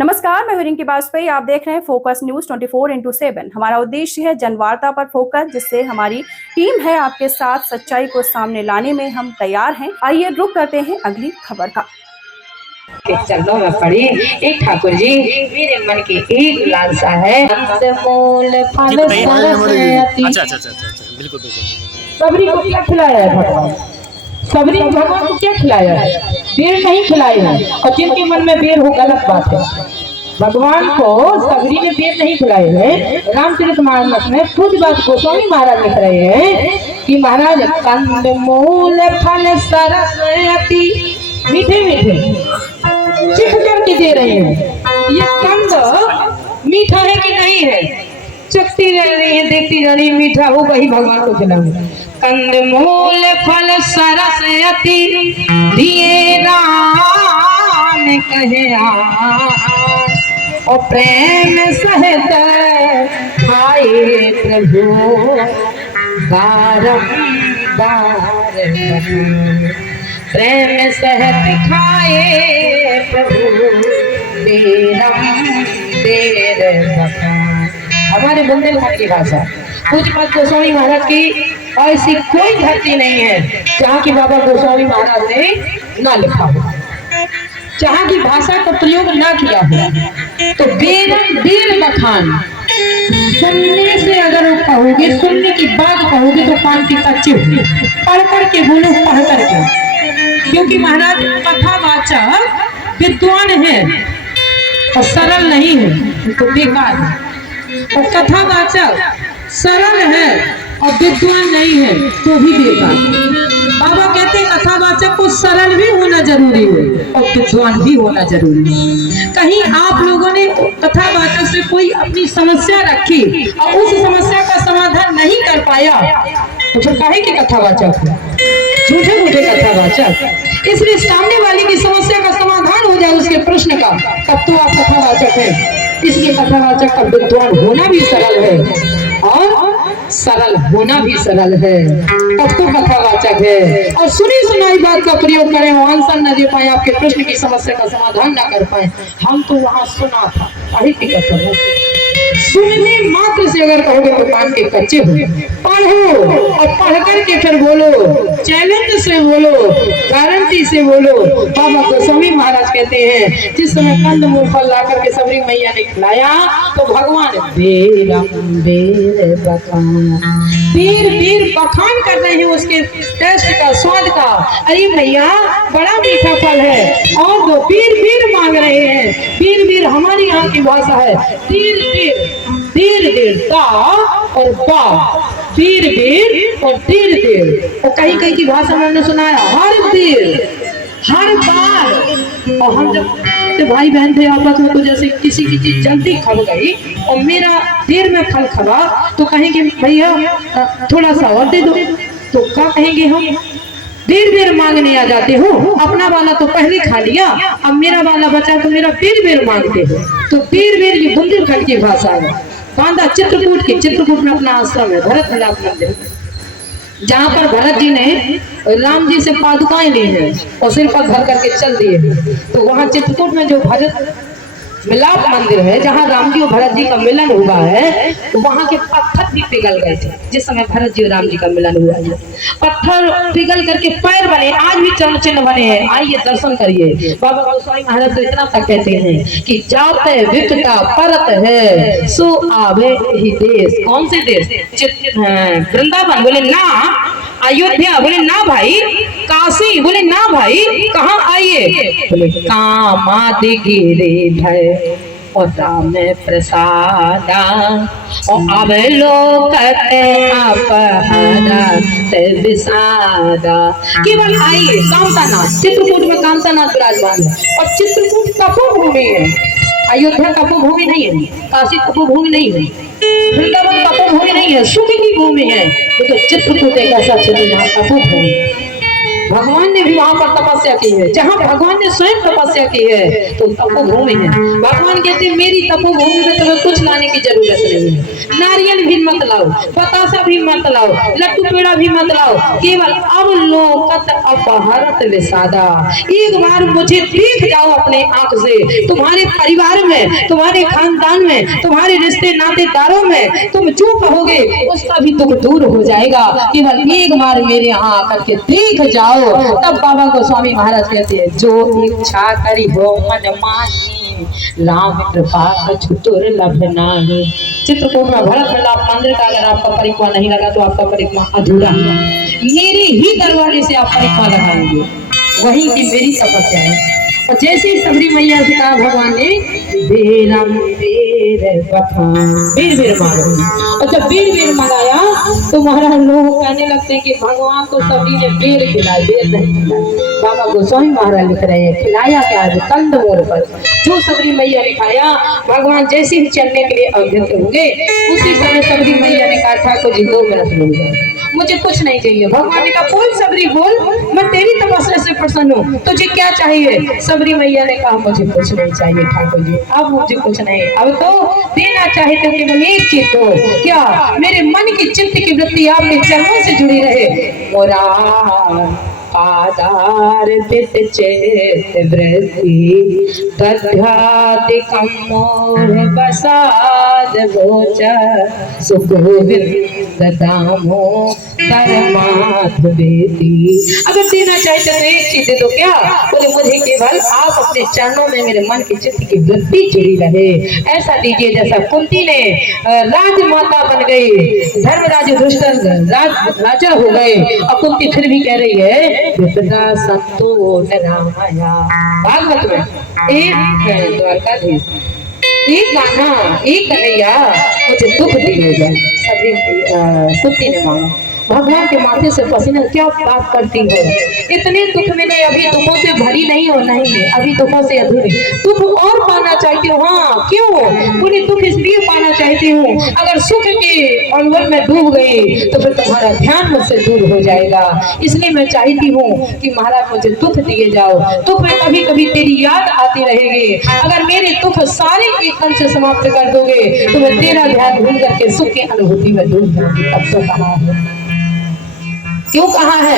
नमस्कार, मैं हूं रिंकी वाजपेयी। आप देख रहे हैं फोकस न्यूज 24x7। हमारा उद्देश्य है जनवार्ता पर फोकस, जिससे हमारी टीम है आपके साथ सच्चाई को सामने लाने में हम तैयार हैं। आइए रुक करते हैं अगली खबर का। चरणों में पड़ी एक ठाकुर जी, मेरे मन की एक लालसा है, बिल्कुल। सबरी को क्या खिलाया है भगवान? सबरी भगवान को क्या खिलाया है? बेर नहीं खिलाए हैं। और जिनके मन में बेर हो, गलत बात है। भगवान को सबरी ने बेर नहीं खिलाए हैं। रामचरितमानस में खुद बात गोस्वामी महाराज लिख रहे हैं कि महाराज कंद मूल फल सरस अति मीठे मीठे चिख करके दे रहे हैं। ये कंद मीठा है कि नहीं है? चखती रह रही है, देखती जा रही, मीठा हो वही भगवान को खिलाओ। कंद मूल फल सरस अति दिए राम कहे और प्रेम सहित खाए प्रभु बारंबार, प्रेम सहित खाए प्रभु बेर हमारे बुंदेलखंड की भाषा पूज्यपाद गोस्वामी महाराज की ऐसी कोई धरती नहीं है जहाँ की बाबा गोस्वामी महाराज ने ना लिखा हो, जहाँ की भाषा का प्रयोग ना किया हो। तो बेर बखान सुनने से अगर कहोगे, सुनने की बात कहोगे तो कान की कच्चे होंगे। पढ़ करके बोलो, पढ़ करके, क्योंकि महाराज कथावाचक विद्वान है और सरल नहीं है तो बेकार है। और कथावाचक सरल है और विद्वान नहीं है तो भी बेकार। बाबा कहते हैं कथावाचक को सरल भी होना जरूरी है और विद्वान भी होना जरूरी है। कहीं आप लोगों ने कथावाचक से कोई अपनी समस्या रखी और उस समस्या का समाधान नहीं कर पाया तो फिर काहे की कथावाचक है? झूठे मूठे कथावाचक। इसलिए सामने वाले की समस्या का समाधान हो जाए उसके प्रश्न का, तब तो आप कथावाचक है। इसलिए कथावाचक का विद्वान होना भी सरल है और सरल होना भी सरल है, तब तो कथावाचक है। और सुनी सुनाई बात का प्रयोग करें, वो आंसर न दे पाए, आपके प्रश्न की समस्या का समाधान ना कर पाए। हम तो वहां सुना था, सुनने मात्र से अगर कहोगे तो कान के कच्चे हो। पढ़ो और पढ़ करके फिर बोलो, चैलेंज से बोलो, गारंटी से बोलो। बाबा गोस्वामी महाराज कहते हैं जिस समय कंद मूल फल ला करके सबरी मैया ने खिलाया तो भगवान बेर बखान कर रहे हैं उसके टेस्ट का, स्वाद का। अरे भैया बड़ा मीठा फल है और दो बेर मांग रहे हैं। बेर हमारी यहाँ की भाषा है देर दा और बा, बेर और देर। और कहीं कहीं की भाषा में हमने सुना है हर देर हर बार। और हम जब भाई बहन थे आपस में, तो जैसे किसी की चीज जल्दी खब गई और मेरा देर में फल खबा तो कहेंगे भैया थोड़ा सा और दे दो, तो क्या कहेंगे हम? देर मांगने आ जाते हो, अपना वाला तो पहले खा लिया, अब मेरा वाला बचा तो मेरा बेर मांगते हो। तो बेर ये बुंदेलखंड की भाषा है। बांधा चित्रकूट में अपना आश्रम है, भरत मिलाप मंदिर, जहाँ पर भरत जी ने राम जी से पादुकाएं ली हैं और सिर पर भर करके चल दिए हैं। तो वहाँ चित्रकूट में जो भरत मिलाप मंदिर है, जहाँ राम जी और भरत जी का मिलन हुआ है, तो वहाँ के पत्थर भी पिघल गए थे जिस समय भरत जी और राम जी का मिलन हुआ है। पत्थर पिघल करके पैर बने, आज भी चरण चिन्ह बने हैं। आइए दर्शन करिए। बाबा गोस्वामी महाराज तो इतना तक कहते हैं कि जाते विपता परत है सो आवे ही देश। कौन से देश? वृंदावन। बोले ना। अयोध्या? बोले ना भाई। काशी? बोले ना भाई। कहाँ आइए? बोले कामादि गिरे भय और राम प्रसादा और अब लोग विषादा। केवल आइए। कामतानाथ, चित्रकूट में कामतानाथ विराजमान है और चित्रकूट तपोभूमि है। अयोध्या तपोभूमि नहीं है, काशी तपोभूमि नहीं है, वृंदावन तपोभूमि नहीं है, सुख की भूमि है। लेकिन चित्रकूट एक ऐसा क्षेत्र जहाँ तपोभूमि भगवान ने भी वहां पर तपस्या की है, जहाँ भगवान ने स्वयं तपस्या की है तो तपोभूमि है। भगवान कहते हैं मेरी तपोभूमि में तुम्हें कुछ लाने की जरूरत नहीं है, नारियल भी मत लाओ, बतासा भी मत लाओ, लट्टू पेड़ा भी मत लाओ, केवल अवलोकत अपहरत विषादा, एक बार मुझे देख जाओ अपने आंख से। तुम्हारे परिवार में, तुम्हारे खानदान में, तुम्हारे रिश्ते नातेदारों में तुम जो कहोगे उसका भी दुख दूर हो जाएगा। केवल एक बार मेरे यहाँ आकर के देख जाओ। तब बाबा गोस्वामी महाराज कहते हैं जो इच्छा करी हो मन मानी, राम कृपा कछुतुर लभ नाही। चित्रकूट में भरत प्रताप मंदिर का अगर आपका परिक्रमा नहीं लगा तो आपका परिक्रमा अधूरा है। मेरे ही दरवाजे से आप परिक्रमा लगाएंगे, वही की मेरी तपस्या है। और जैसे ही सबरी मैया से कहा भगवान ने बेरम बेर बेर बेर मारो, और जब बेर बेर मंगाया तो महाराज लोग कहने लगते हैं कि भगवान को सबरी ने बेर खिलाया, बेर नहीं खिलाया। बाबा गोस्वामी महाराज लिख रहे हैं खिलाया क्या है, कंद मोर पर जो सबरी मैया ने खाया। भगवान जैसे ही चलने के लिए अभ्यस्त होंगे उसी समय सबरी मैया ने कहा ठाकुर जी 2 मिनट रुक जाओ, मुझे कुछ नहीं चाहिए। भगवान ने कहा बोल सबरी बोल, मैं तेरी तपस्या से प्रसन्न हूँ, तुझे क्या चाहिए। सबरी मैया ने कहा मुझे कुछ नहीं चाहिए ठाकुर जी, अब मुझे कुछ नहीं, अब तो देना चाहे तो केवल एक चीज दो, क्या मेरे मन की चित्त की वृत्ति आपके चरणों से जुड़ी रहे। मोरा आधार चेत वृत्ति तध्यादिकम मोह बसाद भोचा सुगोविंद दामो परमात्म बेटी। अगर देना चाहते तो एक चीज दे दो, क्या बोले मुझे केवल आप अपने चरणों में मेरे मन की चित्त की वृत्ति जुड़ी रहे, ऐसा दीजिए जैसा कुंती ने राजमाता बन गई, धर्मराज दुष्ट राजा हो गए, और कुंती फिर भी कह रही है विपदा संतो रामाया। भागवत में एक द्वारकाधीश एक गाना एक कन्हैया मुझे दुख दिएगा, सभी कुंती ने मांगा। भगवान के माथे से पसीना, क्या बात करती हो, इतने दुख में नहीं, अभी दुखों से भरी नहीं हो, नहीं अभी दुखों से अधूरी, दुख और पाना चाहती हो। हाँ क्यों बोले दुख इसलिए पाना चाहती हूँ, अगर सुख के अनवर में डूब गई तो फिर तुम्हारा ध्यान मुझसे दूर हो जाएगा, इसलिए मैं चाहती हूँ कि महाराज मुझे दुख दिए जाओ। दुख में कभी कभी तेरी याद आती रहेगी, अगर मेरे दुख सारे एकदम से समाप्त कर दोगे तो मैं तेरा ध्यान भूल करके सुख की अनुभूति में डूब जाऊंगी। अब तो कहा है, क्यों कहा है।